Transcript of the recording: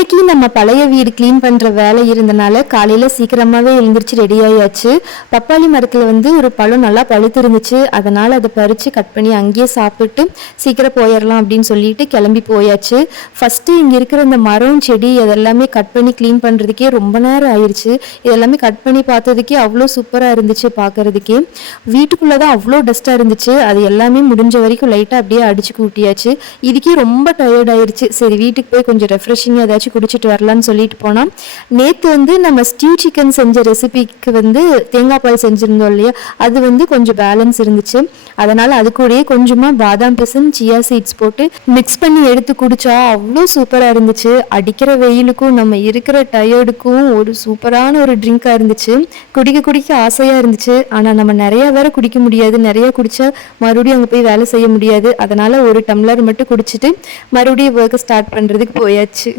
இன்னைக்கு நம்ம பழைய வீடு க்ளீன் பண்ணுற வேலை இருந்தனால காலையில் சீக்கிரமாகவே எழுந்திரிச்சு ரெடி ஆயாச்சு. பப்பாளி மரத்தில் ஒரு பழம் நல்லா பழுத்து இருந்துச்சு. அதனால் அதை பறித்து கட் பண்ணி அங்கேயே சாப்பிட்டு சீக்கிரம் போயிடலாம் அப்படின்னு சொல்லிட்டு கிளம்பி போயாச்சு. ஃபஸ்ட்டு இங்கே இருக்கிற இந்த மரம் செடி அதெல்லாமே கட் பண்ணி க்ளீன் பண்ணுறதுக்கே ரொம்ப நேரம் ஆயிடுச்சு. இதெல்லாமே கட் பண்ணி பார்த்ததுக்கே அவ்வளோ சூப்பராக இருந்துச்சு பார்க்குறதுக்கே. வீட்டுக்குள்ளே தான் அவ்வளோ டஸ்ட்டாக இருந்துச்சு. அது எல்லாமே முடிஞ்ச வரைக்கும் லைட்டாக அப்படியே அடிச்சு கூட்டியாச்சு. இதுக்கே ரொம்ப டயர்ட் ஆயிடுச்சு. சரி வீட்டுக்கு போய் கொஞ்சம் ரெஃப்ரெஷிங்காக ஏதாச்சும் குடிச்சிட்டு வரலான்னு சொல்லிட்டு போனோம். நேற்று நம்ம ஸ்டியூ சிக்கன் செஞ்ச ரெசிபிக்கு தேங்காய் பால் செஞ்சுருந்தோம் இல்லையா, அது கொஞ்சம் பேலன்ஸ் இருந்துச்சு. அதனால் அது கூடயே கொஞ்சமாக பாதாம் பிசின் சியா சீட்ஸ் போட்டு மிக்ஸ் பண்ணி எடுத்து குடித்தா அவ்வளோ சூப்பராக இருந்துச்சு. அடிக்கிற வெயிலுக்கும் நம்ம இருக்கிற டயர்டுக்கும் ஒரு சூப்பரான ஒரு ட்ரிங்காக இருந்துச்சு. குடிக்க குடிக்க ஆசையாக இருந்துச்சு. ஆனால் நம்ம நிறையா வேற குடிக்க முடியாது. நிறையா குடித்தா மறுபடியும் அங்கே போய் வேலை செய்ய முடியாது. அதனால் ஒரு டம்ளர் மட்டும் குடிச்சிட்டு மறுபடியும் ஒர்க்கை ஸ்டார்ட் பண்ணுறதுக்கு போயாச்சு.